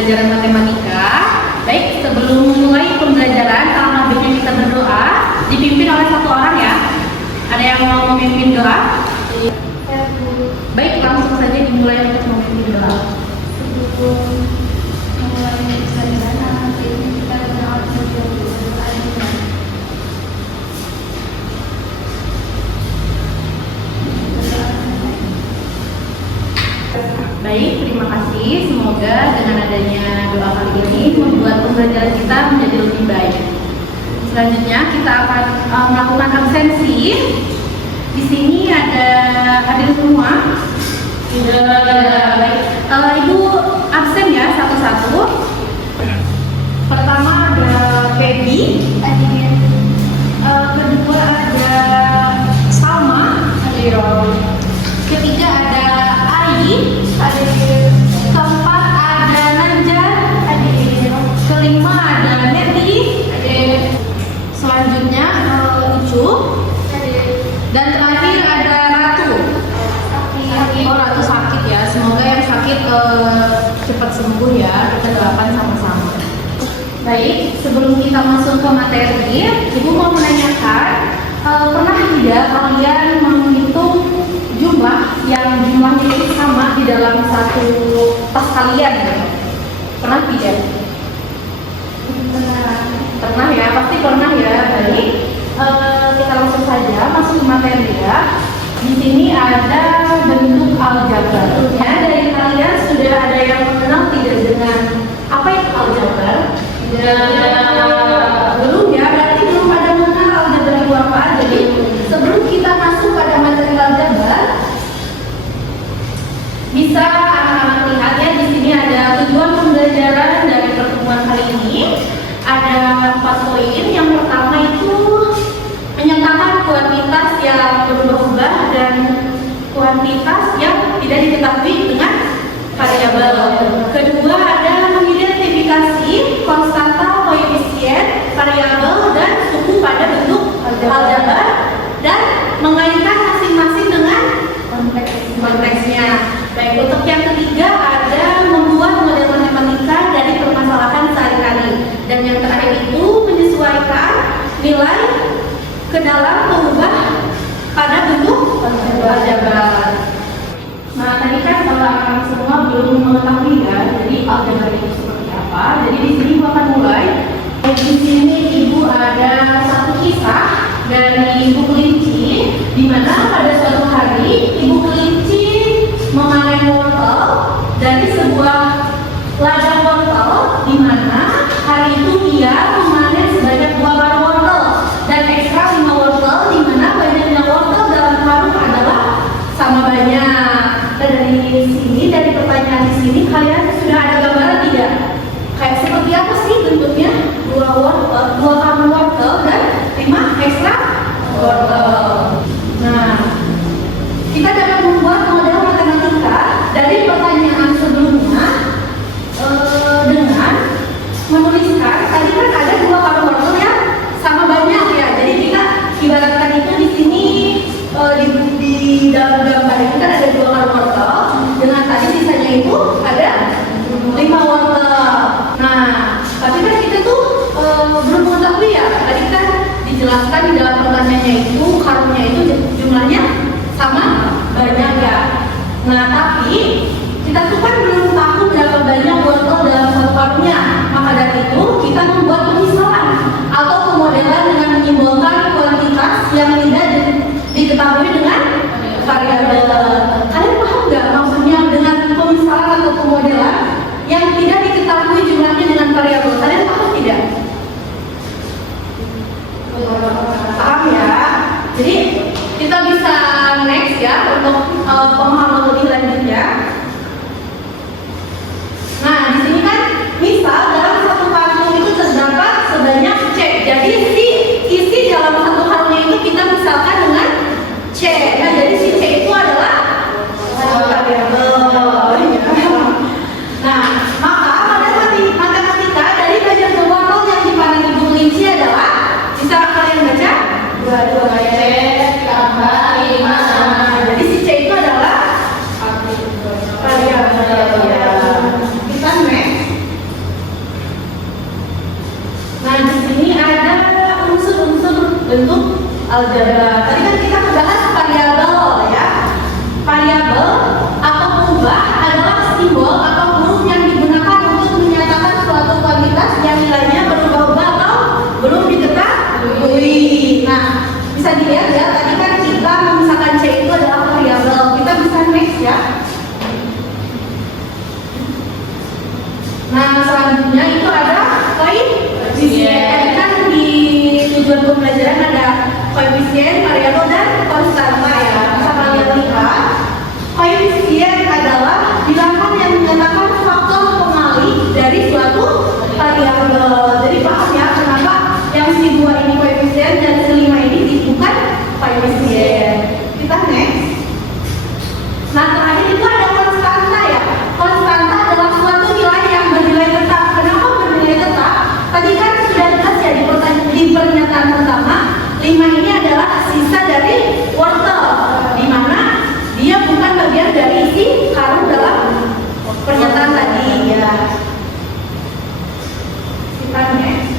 pembelajaran matematika. Baik, sebelum memulai pembelajaran, alangkah baiknya kita berdoa, dipimpin oleh satu orang ya. Ada yang mau memimpin doa? Baik, langsung saja dimulai untuk memimpin doa. Baik, terima kasih. Semoga dengan adanya doa kali ini membuat pembelajaran kita menjadi lebih baik. Selanjutnya kita akan melakukan absensi. Di sini ada hadir semua. Baik. Ibu absen ya satu-satu. Pertama ada Feby. Kedua ada Salma. Ketiga ada Ai. Keempat ada Nanjar. Kelima ada Neti. Selanjutnya Icu. Dan terakhir ada Ratu. Oh, Ratu sakit ya. Semoga yang sakit cepat sembuh ya. Kita doakan sama-sama. Baik, sebelum kita masuk ke materi, Ibu mau menanyakan, pernah tidak kalian menghitung jumlah yang jumlahnya itu sama di dalam satu tas kalian? Pernah tidak? Pernah ya, pasti pernah ya. Baik, kita langsung saja masuk ke materi ya. Di sini ada bentuk aljabar. Ya, dari kalian sudah ada yang mengenal tidak dengan apa itu aljabar? Belum ya, berarti belum pada mengenal aljabar itu apa. Jadi sebelum kita masuk pada materi aljabar, bisa anak-anak lihat ya, di sini ada tujuan pembelajaran dari pertemuan kali ini. Ada 4 poin. Yang pertama itu menyatakan kuantitas yang berubah-ubah dan kuantitas yang tidak diketahui dengan variabel. Kedua ada mengidentifikasi konstanta, koefisien, variabel dan suku pada bentuk aljabar dan mengaitkan masing-masing dengan konteksnya. Baik, untuk yang ketiga ada membuat model matematika dari permasalahan sehari-hari. Dan yang terakhir itu menyesuaikan nilai ke dalam mengubah pada bentuk aljabar. Nah, tadi kan anak-anak semua belum mengetahui ya, jadi aljabar itu seperti apa. Jadi di sini Ibu akan mulai. Di sini Ibu ada satu kisah dari Ibu Kelinci, di mana pada suatu hari Ibu Kelinci memanen wortel dari sebuah ladang wortel, di mana hari itu dia memanen sebanyak 2 karung wortel dan ekstra 5 wortel, di mana banyaknya wortel dalam karung adalah sama banyak. Dan dari sini, dari pertanyaan di sini, kalian sudah ada gambaran tidak? Kayak seperti apa sih bentuknya? 2 karung wortel dan 5 ekstra wortel. Nah, kita dapat membuat model matematika dari pertanyaan sebelumnya dengan menuliskan, tadi kan ada 2 karung wortel yang sama banyak ya. Jadi kita ibaratkan itu di sini di dalam gambar itu kan ada 2 karung wortel, dengan tadi sisanya itu ada 5 wortel. Nah, tapi kan kita tuh belum mengetahui ya. Tadi kan dijelaskan di dalam pertanyaannya itu karungnya itu jumlahnya sama banyak ya. Nah, tapi kita tuh kan belum tahu berapa banyak wortel dalam satu karungnya. Maka dari itu kita membuat pemisahan atau pemodelan dengan menyimbolkan kuantitas yang tidak diketahui dengan variabel. Kalian paham nggak maksudnya dengan pemisahan atau pemodelan yang tidak diketahui jumlahnya dengan variabel? Kalian paham tidak? Paham ya? Jadi kita bisa next ya untuk pemahaman lebih lanjutnya. aljabar. Tadi kan kita membahas variabel ya. Variabel atau kubah adalah simbol atau huruf yang digunakan untuk menyatakan suatu kuantitas yang nilainya berubah-ubah atau belum diketahui. Nah, bisa dilihat ya, tadi kan kita memisahkan C itu adalah variabel. Kita bisa next ya. Nah, selanjutnya itu ada koefisien. Kan di tujuan pembelajaran ada koefisien, variabel, dan konstanta ya. Bisa kalian lihat, koefisien adalah bilangan yang menyatakan faktor pengalih dari suatu variabel. Jadi paham ya kenapa yang si 2 ini koefisien dan si 5 ini bukan koefisien. Kita next. Nah, terakhir itu ada konstanta ya. Konstanta adalah suatu nilai yang bernilai tetap. Kenapa bernilai tetap? Tadi kan sudah jelas ya di pernyataan pertama, 5 ini adalah sisa dari wortel, di mana dia bukan bagian dari isi karung dalam pernyataan tadi ya. Kita next.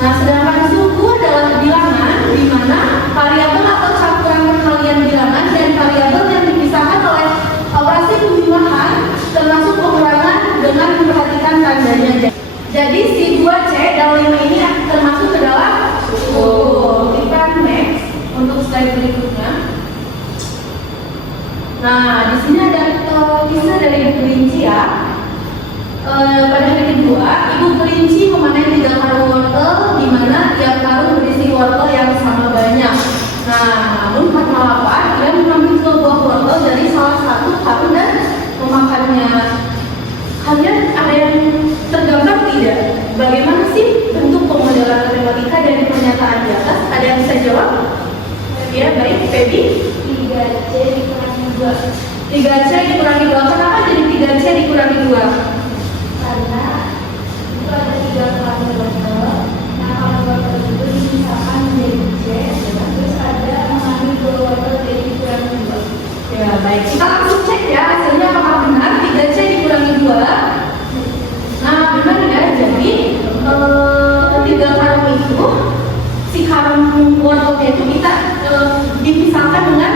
Nah, sedangkan suku adalah bilangan di mana variabel atau campuran perkalian bilangan dan variabel yang dipisahkan oleh operasi pembilangan termasuk pengurangan dengan memperhatikan tandanya. Jadi si 2C dan 5 ini termasuk ke dalam suku. Kita next untuk slide berikutnya. Nah, di sini ada kisah dari Ibu Kelinci ya. Pada hari kedua, Ibu Kelinci memanen 3 karung wortel, di mana tiap karung berisi wortel yang sama banyak. Nah, namun karena lapar, ia mengambil 2 buah wortel dari salah satu karung dan memakannya. Kalian ada yang tergambar tidak? Bagaimana sih bentuk pemodelan matematika dari pernyataan di atas? Ada yang bisa jawab? Ya, baik, Feby. 3C dikurangi 2. 3C dikurangi 2. Kenapa jadi 3C dikurangi 2? Karena itu ada 3 karung wortel. Nah, kalau wortel itu dipisahkan menjadi C, terus ada mengambil 2 wortel dari dikurangi 2. Ya, baik. Kita langsung cek ya hasilnya apakah benar 3C dikurangi 2. Nah, benar ya. Jadi 3 karung itu, si karung wortelnya itu kita dipisahkan dengan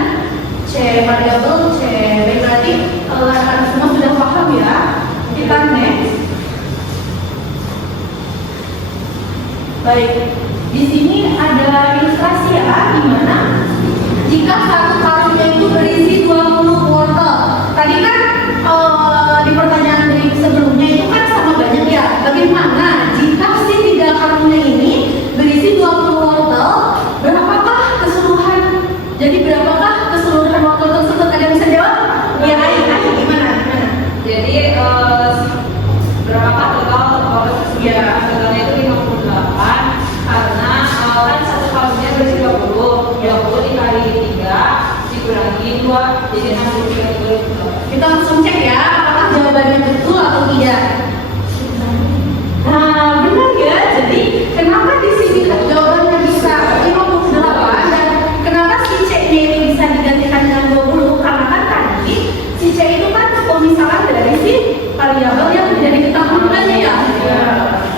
C variabel C. Baik, berarti kalian semua sudah paham ya. Kita next. Baik, di sini ada ilustrasi ya, di mana jika satu karungnya itu berisi 20 wortel. Tadi kan di pertanyaan dari sebelumnya itu kan sama banyak ya. Bagaimana jika si 3 karungnya ini berisi 20 wortel? Berapakah keseluruhan? Jadi berapakah keseluruhan wortel tersebut? Ada yang bisa jawab? Ya, Ayi, gimana? Jadi berapakah total Ya. totalnya itu 58 karena kan satu karungnya berisi 20 dikali 3 dikurangi 2 jadi 60. Kita langsung cek ya, apakah jawabannya betul atau tidak. Nah, benar ya. Jadi kenapa di sini jawabannya bisa 58 dan kenapa si C-nya itu bisa digantikan dengan 20? Karena kan tadi si C itu kan pemisahan dari si variabel yang tidak diketahui nilainya ya.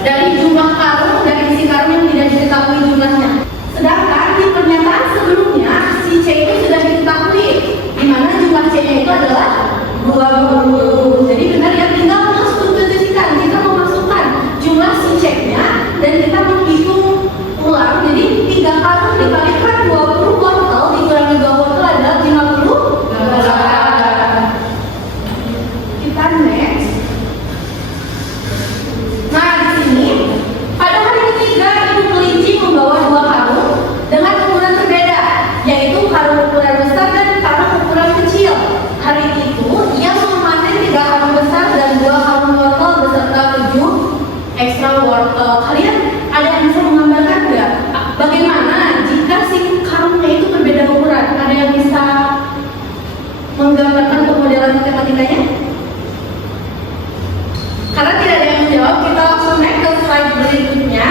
Dari jumlah karung, dari isi karung yang tidak diketahui jumlahnya. Sedangkan di pernyataan sebelumnya si C itu sudah diketahui, di mana jumlah C-nya itu adalah 20. Jadi benar ya, tinggal mensubstitusikan. Kita memasukkan jumlah si C-nya dan kita menghitung ulang. Jadi 3 karung dikalikan 20 wortel dikurangi 2 wortel adalah 50. Kita next. Nah, di sini pada hari ketiga Ibu Kelinci membawa 2 karung dengan ukuran berbeda, yaitu karung ukuran besar dan karung ukuran kecil. Hari itu ia memanen 3 karung besar dan 2 karung wortel beserta 7 ekstra wortel. Kalian ada yang bisa menggambarkan nggak? Bagaimana jika si karungnya itu berbeda ukuran? Ada yang bisa menggambarkan pemodelan matematikanya? Karena tidak ada yang menjawab, kita langsung naik ke slide berikutnya.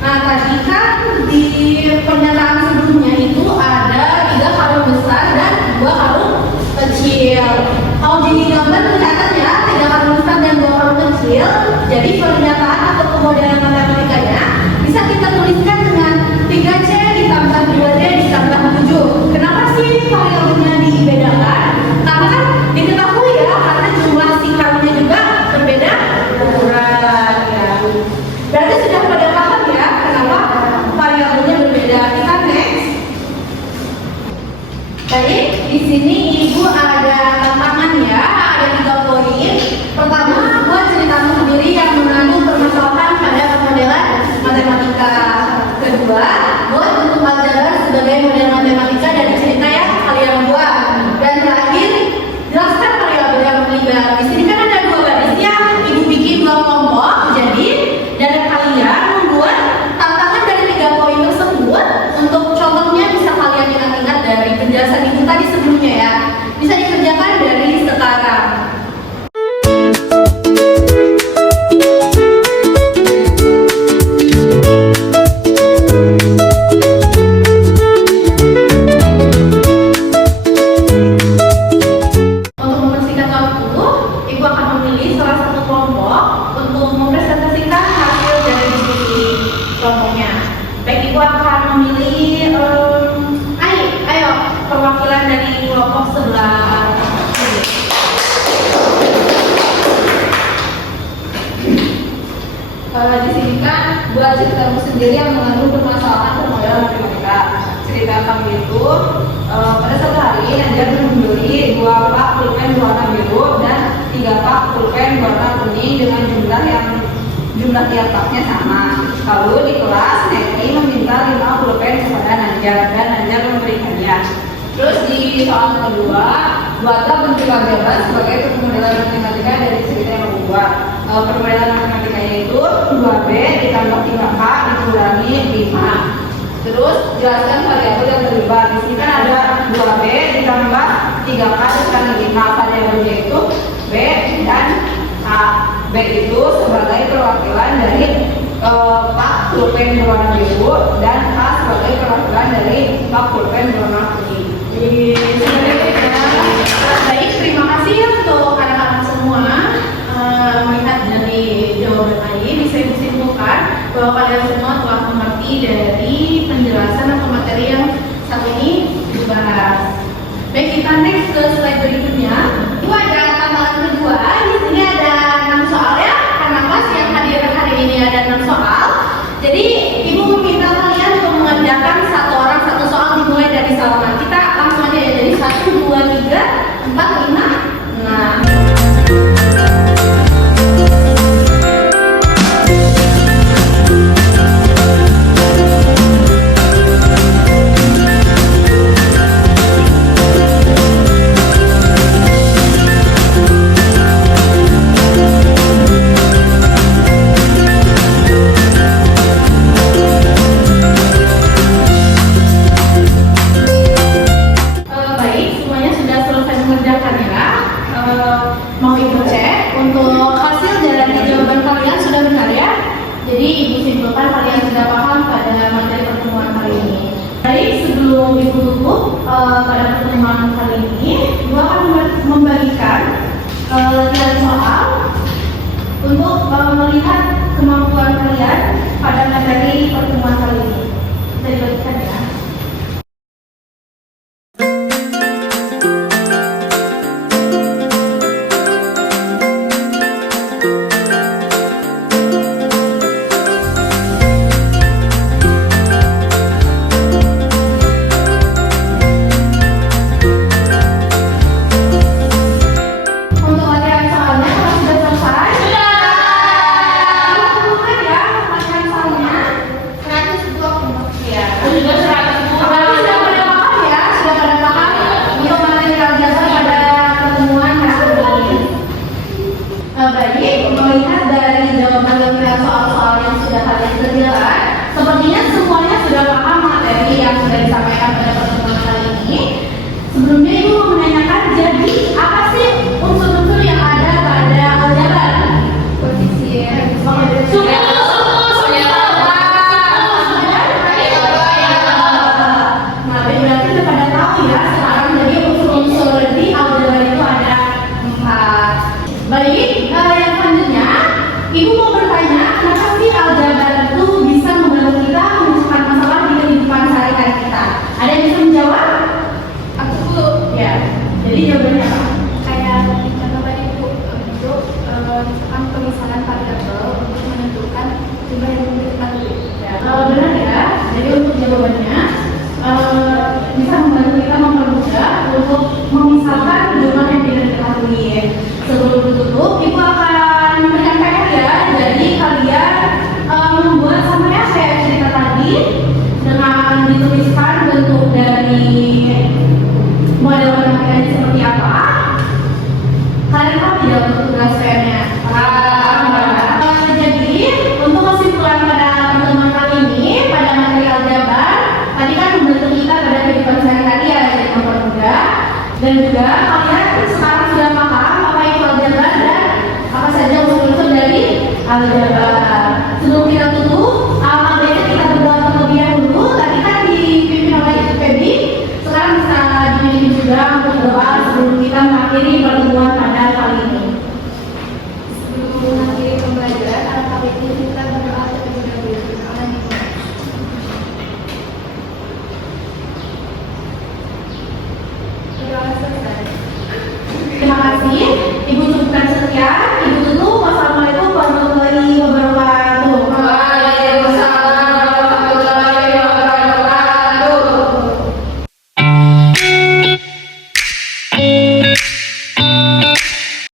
Nah, tadi kan di pernyataan sebelumnya itu ada 3 karung besar dan 2 karung kecil. Kalau di gambar kelihatan ya, 3 karung besar dan 2 karung kecil. Jadi pernyataan atau pemodelan matematikanya bisa kita tuliskan dengan 3 3C ditambah 2D ditambah 7. Kenapa sih variabelnya dibedakan? Karena kan diketahui ya, karena jumlah si karunya juga berbeda ukuran ya. Berarti sudah pada paham ya kenapa variabelnya berbeda. Kita next. Jadi di sini ibu ada tantangan ya, ada 3 poin. Pertama, buat ceritamu sendiri yang mengandung permasalahan pada pemodelan matematika. Kedua, buat bentuk aljabar sebagai model matematika dari cerita yang kalian buat. Dan terakhir, jelaskan variabel yang terlibat. Di sini kan ada 2 baris ya, ibu bikin 2 kelompok. Jadi dari kalian membuat tantangan dari 3 poin tersebut. Untuk contohnya bisa kalian ingat-ingat dari penjelasan ibu tadi sebelumnya ya. Bisa dikerjakan dari sekarang. Untuk mempersingkat waktu, ibu akan memilih salah satu kelompok untuk mempresentasikan hasil dari diskusi kelompoknya. Baik, ibu akan memilih ayo perwakilan dari kelompok sebelah kiri. Kalau di sini kan buat ceritamu sendiri yang mengandung permasalahan permodelan matematika. Cerita kami itu pada suatu hari Nadia membeli 2 pak pulpen berwarna biru dan 3 pak pulpen berwarna kuning dengan jumlah tiap paknya sama. Lalu di kelas Neti meminta 5 pulpen kepada Nadia dan Nadia memberikannya. Terus di soal kedua, buatlah bentuk aljabar sebagai permodelan matematika dari cerita yang kamu buat. Permodelan matematikanya itu 2B ditambah 3K dikurangi 5. Terus jelaskan variabel yang terlibat. Di sini kan ada 2B ditambah 3K dikurangi 5. Variabelnya itu B dan K. B itu sebagai perwakilan dari pak pulpen berwarna biru dan K sebagai perwakilan dari pak pulpen berwarna kuning. Baik, terima kasih untuk anak-anak semua. Melihat dari jawaban tadi, bisa ibu simpulkan bahwa kalian semua telah mengerti dari penjelasan atau materi yang satu ini dibahas. Baik, kita next ke slide berikutnya. Itu ada tambahan kedua. Di sini ada 6 soal ya. Karena kelas yang hadir hari ini ada 6 soal. Jadi ibu meminta kalian untuk mengerjakan 1 orang 1 soal dimulai dari salaman. Kita langsung aja ya. Jadi 1, 2, 3, 4, 5, 6. Mau ibu cek untuk hasil dari jawaban kalian sudah benar ya? Jadi ibu simpulkan kalian sudah paham pada materi pertemuan kali ini. Baik, sebelum ibu tutup pada pertemuan kali ini, ibu akan membagikan latihan soal untuk melihat kemampuan kalian pada materi pertemuan kali ini. Bisa dibagikan ya? Sudah hal yang